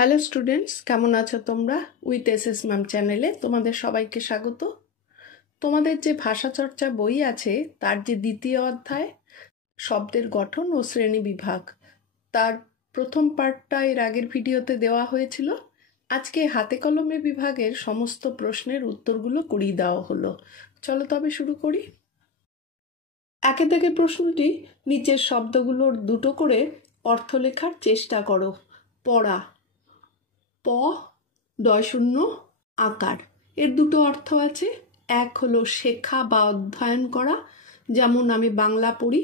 Hello students, কেমন আছো তোমরা? উইথ এসএস ম্যাম চ্যানেলে তোমাদের সবাইকে স্বাগত। তোমাদের যে ভাষা চর্চা বই আছে তার যে দ্বিতীয় অধ্যায় শব্দের গঠন ও শ্রেণী বিভাগ, তার প্রথম পার্টটা এর আগের ভিডিওতে দেওয়া হয়েছিল। আজকে হাতে কলমে বিভাগের সমস্ত প্রশ্নের উত্তরগুলো করিয়ে দেওয়া হলো। চলো তবে শুরু করি। একে থেকে প্রশ্নটি, নিচের শব্দগুলোর দুটো করে অর্থ লেখার চেষ্টা করো। পড়া, প ডয় শূন্য আকার, এর দুটো অর্থ আছে। এক হলো শেখা বা অধ্যয়ন করা, যেমন আমি বাংলা পড়ি।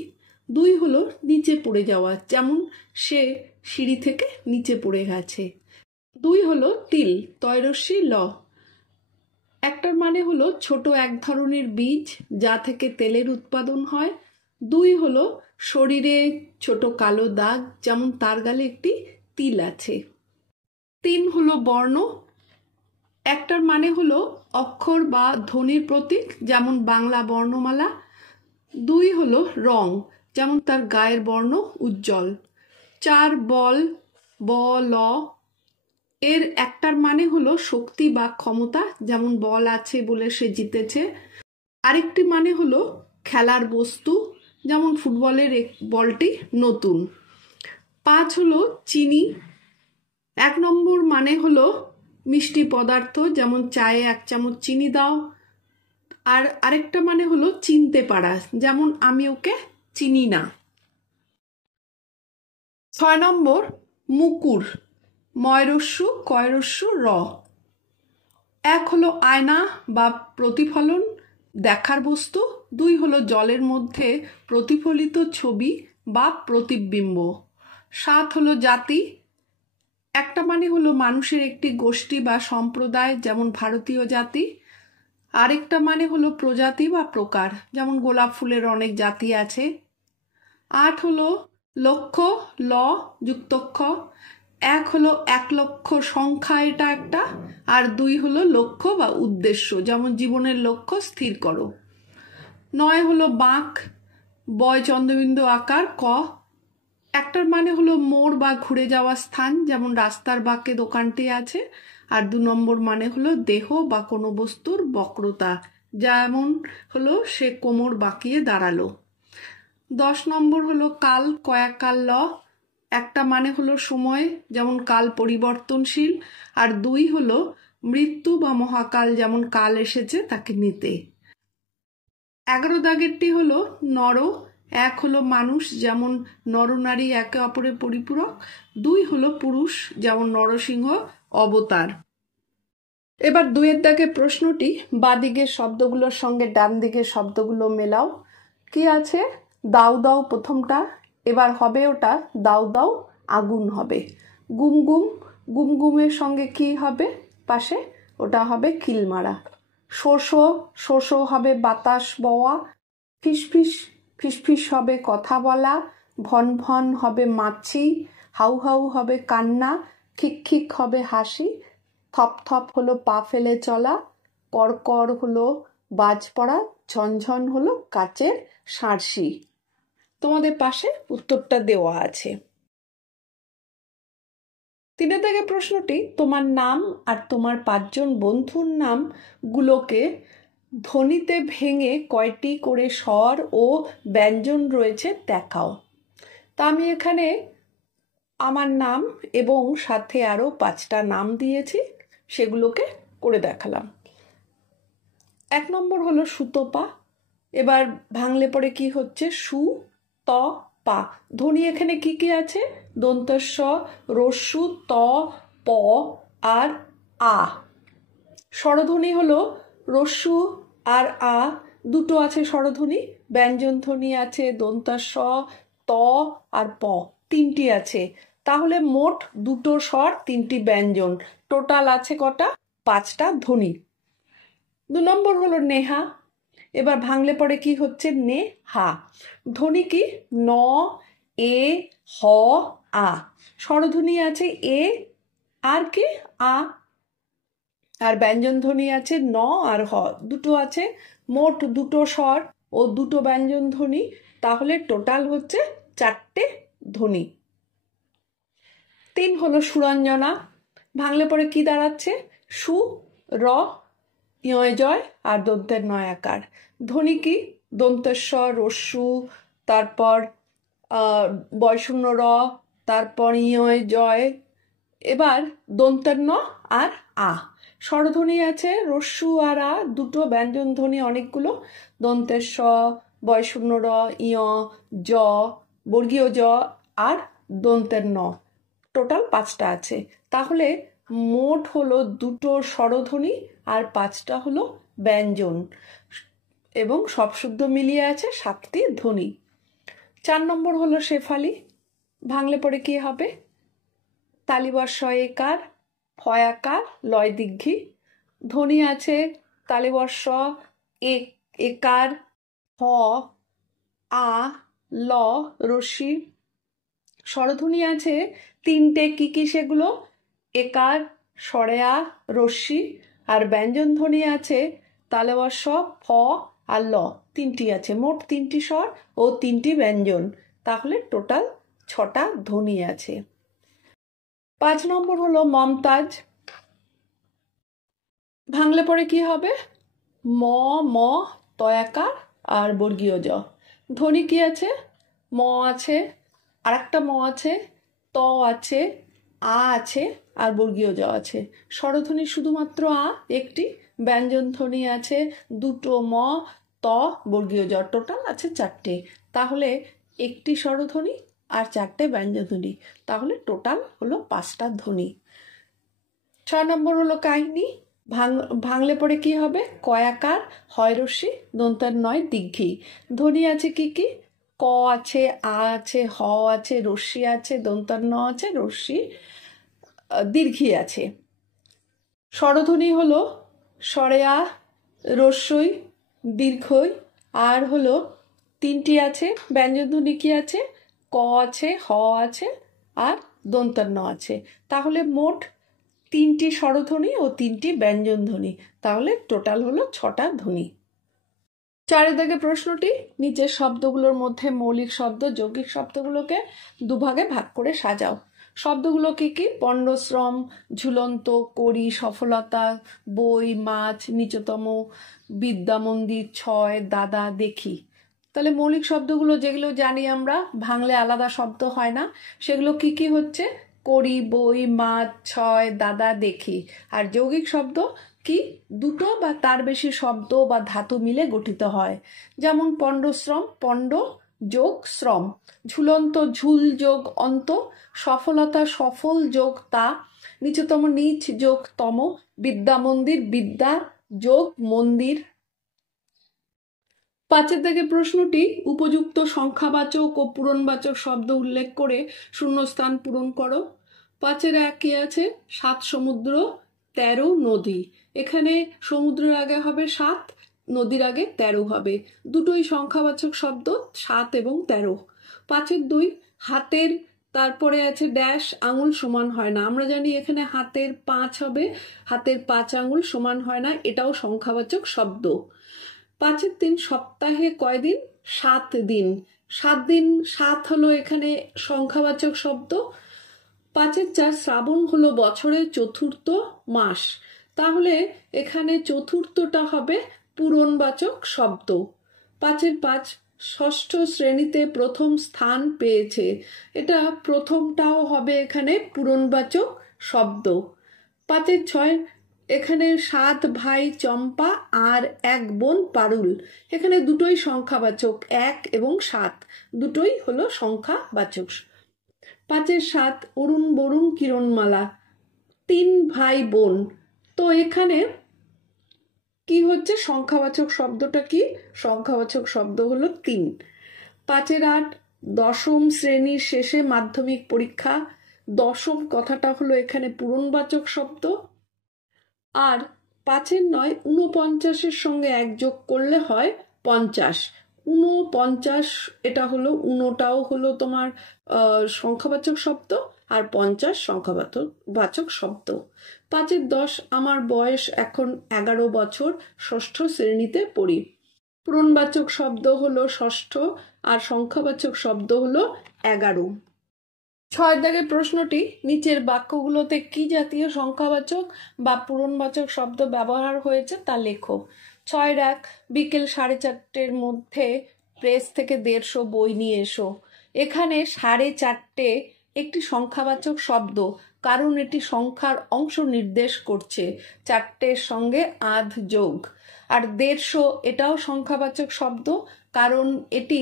দুই হলো নিচে পড়ে যাওয়া, যেমন সে সিঁড়ি থেকে নিচে পড়ে গেছে। দুই হলো তিল, তয়রস্যি ল। একটার মানে হলো ছোট এক ধরনের বীজ যা থেকে তেলের উৎপাদন হয়। দুই হলো শরীরে ছোট কালো দাগ, যেমন তার গালে একটি তিল আছে। তিন হলো বর্ণ। একটার মানে হলো অক্ষর বা ধ্বনির প্রতীক, যেমন বাংলা বর্ণমালা। দুই হলো রং, যেমন তার গায়ের বর্ণ উজ্জ্বল। চার বল, ব ল, এর একটার মানে হলো শক্তি বা ক্ষমতা, যেমন বল আছে বলে সে জিতেছে। আরেকটি মানে হলো খেলার বস্তু, যেমন ফুটবলের বলটি নতুন। পাঁচ হলো চিনি। এক নম্বর মানে হলো মিষ্টি পদার্থ, যেমন চায়ে 1 চামচ চিনি দাও। আর আরেকটা মানে হলো চিনতে পারা, যেমন আমি ওকে চিনি না। 6 নম্বর মুকুর, ময়রস্যু কয়রস্যু র। এক হলো আয়না বা প্রতিফলন, দেখার বস্তু। দুই হলো জলের মধ্যে প্রতিফলিত ছবি বা প্রতিবিম্ব। 7 হলো জাতি। একটা মানে হলো মানুষের একটি গোষ্ঠী বা সম্প্রদায়, যেমন ভারতীয় জাতি। আরেকটা মানে হলো প্রজাতি বা প্রকার, যেমন গোলাপ ফুলের অনেক জাতি আছে। 8 হলো লক্ষ্য, ল যুক্তক্ষ। এক হলো 1 লক্ষ সংখ্যা, এটা একটা। আর দুই হলো লক্ষ্য বা উদ্দেশ্য, যেমন জীবনের লক্ষ্য স্থির করো। 9 হলো বাঁক, বয় চন্দ্রবিন্দু আকার, ক। একটার মানে হলো মোড় বা ঘুরে যাওয়া স্থান, যেমন রাস্তার বাঁকে দোকানটি আছে। আর 2 নম্বর মানে হলো দেহ বা কোনো বস্তুর বক্রতা, যেমন হলো সে কোমর বাঁকিয়ে দাঁড়ালো। 10 নম্বর হলো কাল, কয়াকাল ল। একটা মানে হলো সময়, যেমন কাল পরিবর্তনশীল। আর দুই হলো মৃত্যু বা মহাকাল, যেমন কাল এসেছে তাকে নিতে। 11 দাগেরটি হলো নর। এক হলো মানুষ, যেমন নরনারী একে অপরের পরিপূরক। দুই হলো পুরুষ, যেমন নরসিংহ অবতার। এবার 2 দাগের প্রশ্নটি, বাদিকের শব্দগুলোর সঙ্গে ডান দিকের শব্দগুলো মেলাও। কি আছে? দাউ দাউ প্রথমটা, এবার হবে ওটা দাউ দাউ আগুন হবে। গুম গুম, গুম গুমের সঙ্গে কি হবে পাশে? ওটা হবে কিল মারা। শোষো, শোষো হবে বাতাস বওয়া। ফিসফিস, ফিসফিস হবে কথা বলা। ভন ভন হবে মাছি। হাউ হাউ হবে কান্না। খিক খিক হবে হাসি। থপ থপ হলো পা ফেলে চলা। কড়কড় হলো বাজ পড়া। ঝনঝন হলো কাচের সাঁড়শি। তোমাদের পাশে উত্তরটা দেওয়া আছে। 3 থেকে প্রশ্নটি, তোমার নাম আর তোমার 5 জন বন্ধুর নাম গুলোকে ধ্বনিতে ভেঙে কয়টি করে স্বর ও ব্যঞ্জন রয়েছে দেখাও। তা আমি এখানে আমার নাম এবং সাথে আরো 5টা নাম দিয়েছি, সেগুলোকে করে দেখালাম। 1 নম্বর হলো সুতপা। এবার ভাঙলে পরে কি হচ্ছে? সু ত পা। ধ্বনি এখানে কি কি আছে? দন্তস্ব, রস্যু, ত, প আর আ। স্বরধ্বনি হলো রস্যু আর আ, দুটো আছে স্বরধ্বনি। ব্যঞ্জন ধ্বনি আছে দন্তাস্ব, ত আর প, 3টি আছে। তাহলে মোট 2টো স্বর, 3টি ব্যঞ্জন, টোটাল আছে কটা? 5টা ধ্বনি। 2 নম্বর হলো নেহা। এবার ভাঙলে পরে কি হচ্ছে? নে হা। ধ্বনি কি? ন, এ, হ, আ। স্বরধ্বনি আছে এ আর কি? আ। আর ব্যঞ্জন ধ্বনি আছে ন আর হ, দুটো আছে। মোট 2টো স্বর ও 2টো ব্যঞ্জন ধ্বনি, তাহলে টোটাল হচ্ছে 4টে ধ্বনি। 3 হলো সুরঞ্জনা। ভাঙলে পরে কি দাঁড়াচ্ছে? সু, র, ইয় জয় আর দন্তের নয় আকার। ধ্বনি কি? দন্তেশ্বর, রস্যু, তারপর বয়শূন্য র, তারপর ইয় জয়, এবার দন্তের ন আর আ। স্বরধ্বনি আছে রস্যু আর আ, দুটো ব্যঞ্জন ধ্বনি অনেকগুলো, দন্তের স, বয়শূন্য র, ইয়, জ, বর্গীয় জ আর দন্তের ন, টোটাল 5টা আছে। তাহলে মোট হলো 2টো স্বরধ্বনি আর 5টা হলো ব্যঞ্জন, এবং সব শুদ্ধ মিলিয়ে আছে 7টি ধ্বনি। 4 নম্বর হলো শেফালি। ভাঙলে পরে কি হবে? তালিবর্ষ একার, ফয়াকার, লয় দীর্ঘি। ধ্বনি আছে তালিবর্ষ, একার, হ, আ, ল, রস্যি। স্বরধ্বনি আছে 3টে, কি কি সেগুলো? একার, স্বরেয়া, রস্যি। আর ব্যঞ্জন ধ্বনি আছে তালেবর্ষ, ফ আর ল, 3টি আছে। মোট 3টি স্বর ও 3টি ব্যঞ্জন, তাহলে টোটাল 6টা ধ্বনি আছে। 5 নম্বর হলো মমতাজ। ভাঙলে পরে কি হবে? ম, ম, তয়াকার আর বর্গীয় জ। ধ্বনি কি আছে? ম আছে, আরেকটা ম আছে, ত আছে, আ আছে আর বর্গীয় জ আছে। স্বরধ্বনি শুধুমাত্র আ একটি, ব্যঞ্জন ধ্বনি আছে 2টো, ম, ত, বর্গীয় জ, টোটাল আছে 4টে। তাহলে একটি স্বরধ্বনি আর 4টে ব্যঞ্জন ধ্বনি, তাহলে টোটাল হলো 5টা ধ্বনি। 6 নম্বর হলো কাহিনী। ভাঙলে পরে কি হবে? কয়াকার, হয় রস্যি, দন্তের নয় দীর্ঘি। ধ্বনি আছে কি কি? ক আছে, আ আছে, হ আছে, রস্যি আছে, দন্তের ন আছে, রস্যি দীর্ঘি আছে। স্বরধ্বনি হলো স্বরেয়া, রস্যই, দীর্ঘই, আর হলো 3টি আছে। ব্যঞ্জন ধ্বনি কি আছে? ক আছে, হ আছে আর দন্তের ন আছে। তাহলে মোট 3টি স্বরধ্বনি ও 3টি ব্যঞ্জন ধ্বনি, তাহলে টোটাল হলো 6টা ধ্বনি। 4 দাগে প্রশ্নটি, নিচের শব্দগুলোর মধ্যে মৌলিক শব্দ যৌগিক শব্দগুলোকে দুভাগে ভাগ করে সাজাও। শব্দগুলো কি কি? পণ্ডশ্রম, ঝুলন্ত, কড়ি, সফলতা, বই, মাছ, নিচতম, বিদ্যা মন্দির, ছয়, দাদা, দেখি। তাহলে মৌলিক শব্দগুলো যেগুলো জানি আমরা, ভাঙলে আলাদা শব্দ হয় না, সেগুলো কি কি হচ্ছে? কড়ি, বই, মাছ, ছয়, দাদা, দেখি। আর যৌগিক শব্দ কি? 2টো বা তার বেশি শব্দ বা ধাতু মিলে গঠিত হয়। যেমন পণ্ডশ্রম, পণ্ড যোগ শ্রম, ঝুলন্ত, ঝুল যোগ অন্ত, সফলতা, সফল যোগ তা, নিচতম, নিচ যোগ তম, বিদ্যা মন্দির, বিদ্যা যোগ মন্দির। 5 দাগে প্রশ্নটি, উপযুক্ত সংখ্যাবাচক ও পূরণবাচক শব্দ উল্লেখ করে শূন্যস্থান পূরণ করো। 5 কি আছে? 7 সমুদ্র, 13 নদী। এখানে সমুদ্রের আগে হবে 7, নদীর আগে 13 হবে। দুটোই সংখ্যাবাচক শব্দ, 7 এবং 13। 5 2, হাতের, তারপরে আছে ড্যাশ, আঙুল সমান হয় না। আমরা জানি এখানে হাতের 5 হবে, হাতের 5 আঙুল সমান হয় না, এটাও সংখ্যাবাচক শব্দ। 5 3, সপ্তাহে কয় দিন? 7 দিন। 7 দিন, 7 হলো এখানে সংখ্যাবাচক শব্দ। 5 4, শ্রাবণ হলো বছরের 4র্থ মাস, তাহলে এখানে 4র্থটা হবে পূরণবাচক শব্দ। 5 5, ষষ্ঠ শ্রেণীতে প্রথম স্থান পেয়েছে, এটা প্রথমটাও হবে এখানে পূরণবাচক শব্দ। 5 6, এখানে 7 ভাই চম্পা আর 1 বোন পারুল, এখানে দুটোই সংখ্যাবাচক, 1 এবং 7 দুটোই হলো সংখ্যাবাচক। 5 7, অরুণ বরুণ কিরণমালা, 3 ভাই বোন, তো এখানে কি হচ্ছে? সংখ্যাবাচক শব্দটা কি? সংখ্যাবাচক শব্দ হলো 3। 5 8, দশম শ্রেণীর শেষে মাধ্যমিক পরীক্ষা, দশম কথাটা হলো এখানে পূরণবাচক শব্দ। আর 5 9, 49-এর সঙ্গে 1 যোগ করলে হয় 50। 49, এটা হলো, উনোটাও হলো তোমার সংখ্যাবাচক শব্দ, আর 50 সংখ্যাবাচক শব্দ। 5 10, আমার বয়স এখন 11 বছর, ষষ্ঠ শ্রেণীতে পড়ি। পূরণবাচক শব্দ হলো ষষ্ঠ আর সংখ্যাবাচক শব্দ হলো 11। ছয় দাগের প্রশ্নটি, নিচের বাক্যগুলোতে কি জাতীয় সংখ্যাবাচক বা পূরণবাচক শব্দ ব্যবহার হয়েছে তা লেখো। 6 বিকেল 4:30-এর মধ্যে প্রেস থেকে 150 বই নিয়ে এসো। এখানে 4:30 একটি সংখ্যাবাচক শব্দ, কারণ এটি সংখ্যার অংশ নির্দেশ করছে। 4টের সঙ্গে আধ যোগ। আর 150 এটাও সংখ্যাবাচক শব্দ, কারণ এটি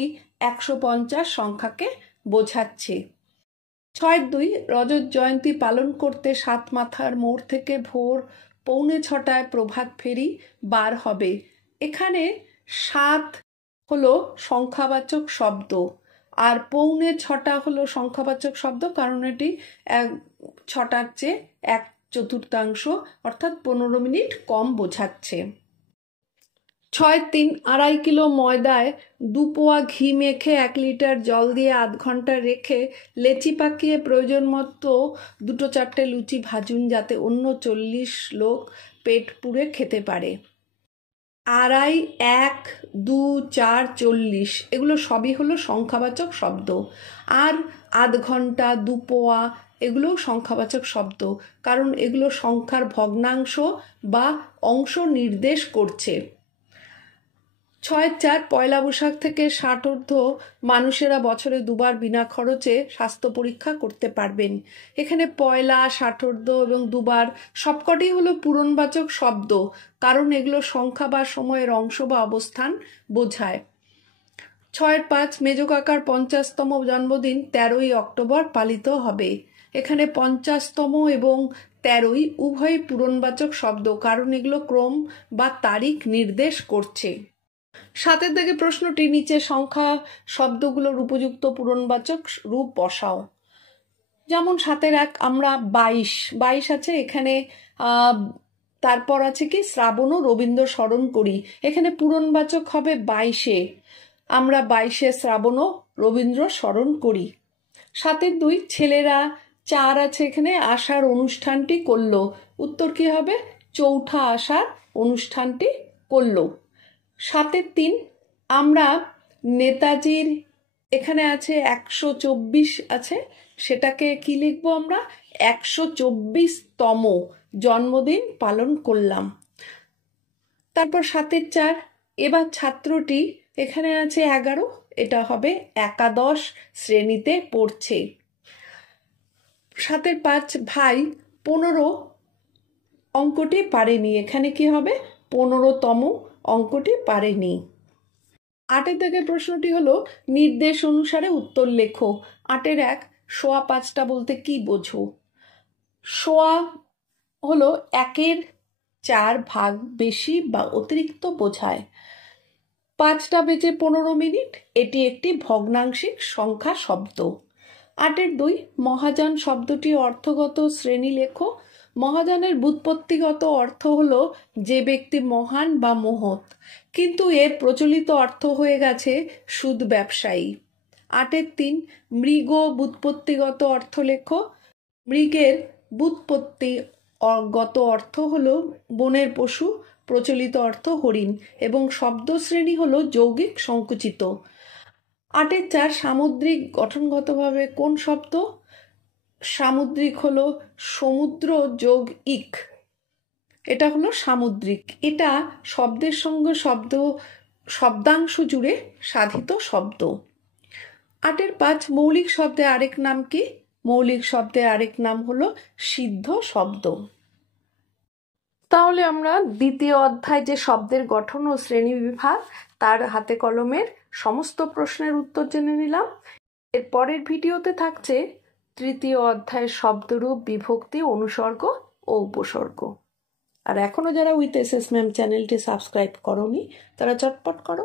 150 সংখ্যাকে বোঝাচ্ছে। 6-2 রজত জয়ন্তী পালন করতে সাতমাথার মোড় থেকে ভোর 5:45 প্রভাত ফেরি বার হবে। এখানে 7 হলো সংখ্যাবাচক শব্দ আর 5:45 হলো সংখ্যাবাচক শব্দ, কারণ এটি 6টার চেয়ে 1/4 অর্থাৎ 15 মিনিট কম বোঝাচ্ছে। 6-3 2.5 কিলো ময়দায় 2 পোয়া ঘি মেখে 1 লিটার জল দিয়ে আধ ঘন্টা রেখে লেচি পাকিয়ে প্রয়োজন মতো 2-4টে লুচি ভাজুন, যাতে অন্য 40 লোক পেট পুড়ে খেতে পারে। 2.5, 1, 2, 4, 40 এগুলো সবই হলো সংখ্যাবাচক শব্দ। আর আধ ঘন্টা, 2 পোয়া এগুলোও সংখ্যাবাচক শব্দ, কারণ এগুলো সংখ্যার ভগ্নাংশ বা অংশ নির্দেশ করছে। 6-4 পয়লা বৈশাখ থেকে 60 মানুষেরা বছরে 2বার বিনা খরচে স্বাস্থ্য পরীক্ষা করতে পারবেন। এখানে পয়লা, 60 এবং 2বার সবকটি হলো পূরণবাচক শব্দ, কারণ এগুলো সংখ্যা বা সময়ের অংশ বা অবস্থান বোঝায়। 6-5 মেজো কাকার 50তম জন্মদিন 13ই অক্টোবর পালিত হবে। এখানে 50তম এবং 13ই উভয় পূরণবাচক শব্দ, কারণ এগুলো ক্রম বা তারিখ নির্দেশ করছে। 7 দাগে প্রশ্নটি, নিচে সংখ্যা শব্দগুলোর উপযুক্ত পূরণবাচক রূপ বসাও। যেমন 7-1 আমরা 22 আছে, এখানে তারপর আছে কি শ্রাবণ ও রবীন্দ্র স্মরণ করি। এখানে পূরণবাচক হবে 22-এ, আমরা 22-এ শ্রাবণ ও রবীন্দ্র স্মরণ করি। 7-2 ছেলেরা 4 আছে, এখানে আষাঢ় অনুষ্ঠানটি করলো। উত্তর কি হবে? চৌঠা আষাঢ় অনুষ্ঠানটি করলো। 7-3 আমরা নেতাজির, এখানে আছে 124 আছে, সেটাকে কি লিখবো আমরা? 124তম জন্মদিন পালন করলাম। তারপর 7-4 এবার ছাত্রটি, এখানে আছে 11, এটা হবে একাদশ শ্রেণীতে পড়ছে। 7-5 ভাই 15 অঙ্কটি পারেনি, এখানে কি হবে? 15তম অঙ্কটি পারেনি। 8 দাগের প্রশ্নটি হলো, নির্দেশ অনুসারে উত্তর লেখো। 8-1 সোয়া 5টা বলতে কি বোঝো? সোয়া হলো 1/4 ভাগ বেশি বা অতিরিক্ত বোঝায়। 5টা বেজে 15 মিনিট এটি একটি ভগ্নাংশিক সংখ্যা শব্দ। 8-2 মহাযান শব্দটি অর্থগত শ্রেণী লেখো। মহাযানের ব্যুৎপত্তিগত অর্থ হলো যে ব্যক্তি মহান বা মহৎ, কিন্তু এর প্রচলিত অর্থ হয়ে গেছে সুদ ব্যবসায়ী। 8-3 মৃগ ব্যুৎপত্তিগত অর্থ লেখো। মৃগের ব্যুৎপত্তিগত অর্থ হলো বনের পশু, প্রচলিত অর্থ হরিণ, এবং শব্দ শ্রেণী হলো যৌগিক সংকুচিত। 8-4 সামুদ্রিক গঠনগতভাবে কোন শব্দ? সামুদ্রিক হলো সমুদ্র যোগ ইক, এটা হলো সামুদ্রিক। এটা শব্দের সঙ্গে শব্দাংশ জুড়ে সাধিত শব্দ। 8-5 মৌলিক শব্দের আরেক নাম কি? মৌলিক শব্দের আরেক নাম হলো সিদ্ধ শব্দ। তাহলে আমরা দ্বিতীয় অধ্যায় যে শব্দের গঠন ও শ্রেণী বিভাগ, তার হাতে কলমের সমস্ত প্রশ্নের উত্তর জেনে নিলাম। এর পরের ভিডিওতে থাকছে তৃতীয় অধ্যায়ের শব্দরূপ, বিভক্তি, অনুসর্গ ও উপসর্গ। আর এখনো যারা উইথ এসএস ম্যাম চ্যানেলটি সাবস্ক্রাইব করোনি, তারা চটপট করো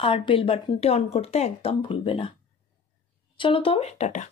আর বেল বাটনটি অন করতে একদম ভুলবে না। চলো তবে, টাটা।